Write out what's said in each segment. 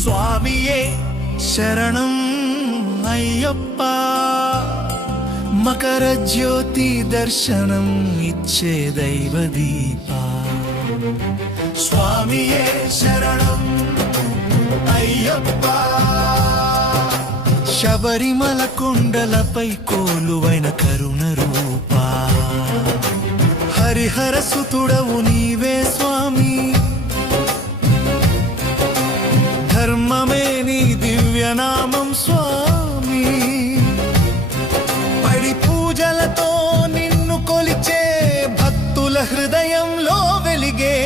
స్వామియే శరణం అయ్యప్ప, మకర జ్యోతి దర్శనం ఇచ్చే దైవ దీప. స్వామియే శరణం అయ్యప్ప, శబరిమల కొండలపై కోలువైన కరుణ రూప. హరిహర సుతుడవు నీవే స్వామి, ధర్మమే నీ దివ్యనామం స్వామి. పడి పూజలతో నిన్ను కొలిచే భక్తుల హృదయంలో వెలిగే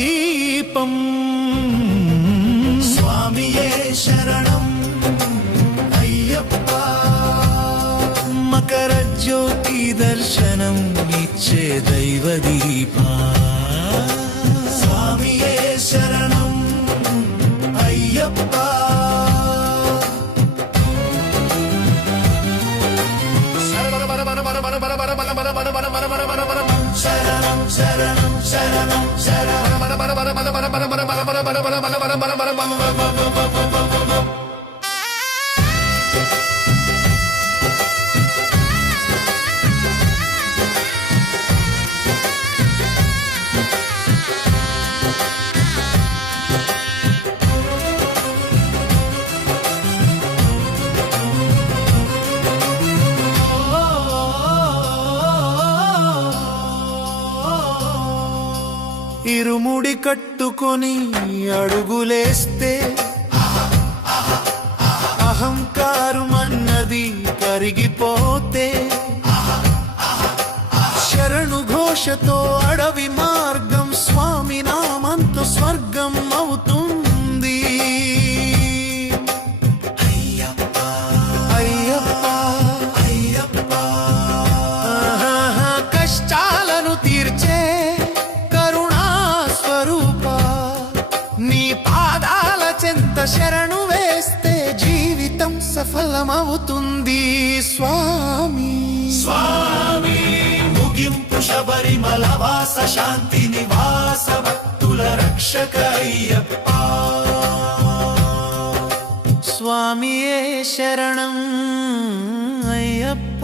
దీపం. స్వామియే శరణం అయ్యప్ప, మకర జ్యోతి దర్శనం ఇచ్చే దైవ దీప. స్వామియే శరణం అయ్యప్ప. శరణం శరణం శరణం శరణం. ఇరుముడి కట్టుకొని అడుగులేస్తే అహంకారమన్నది కరిగిపోతే, శరణు ఘోషతో అడవి మార్గం స్వామి నామంతో స్వర్గం అవుతుంది. అయ్యప్ప అయ్యప్ప అయ్యప్ప, కష్టాలను తీర్చే నీ పాదాల చెంత శరణు వేస్తే జీవితం సఫలమవుతుంది స్వామి. స్వామి ముగింపు శబరిమల వాస, శాంతి నివాస, భక్తుల రక్షక అయ్యప్ప. స్వామియే శరణం అయ్యప్ప.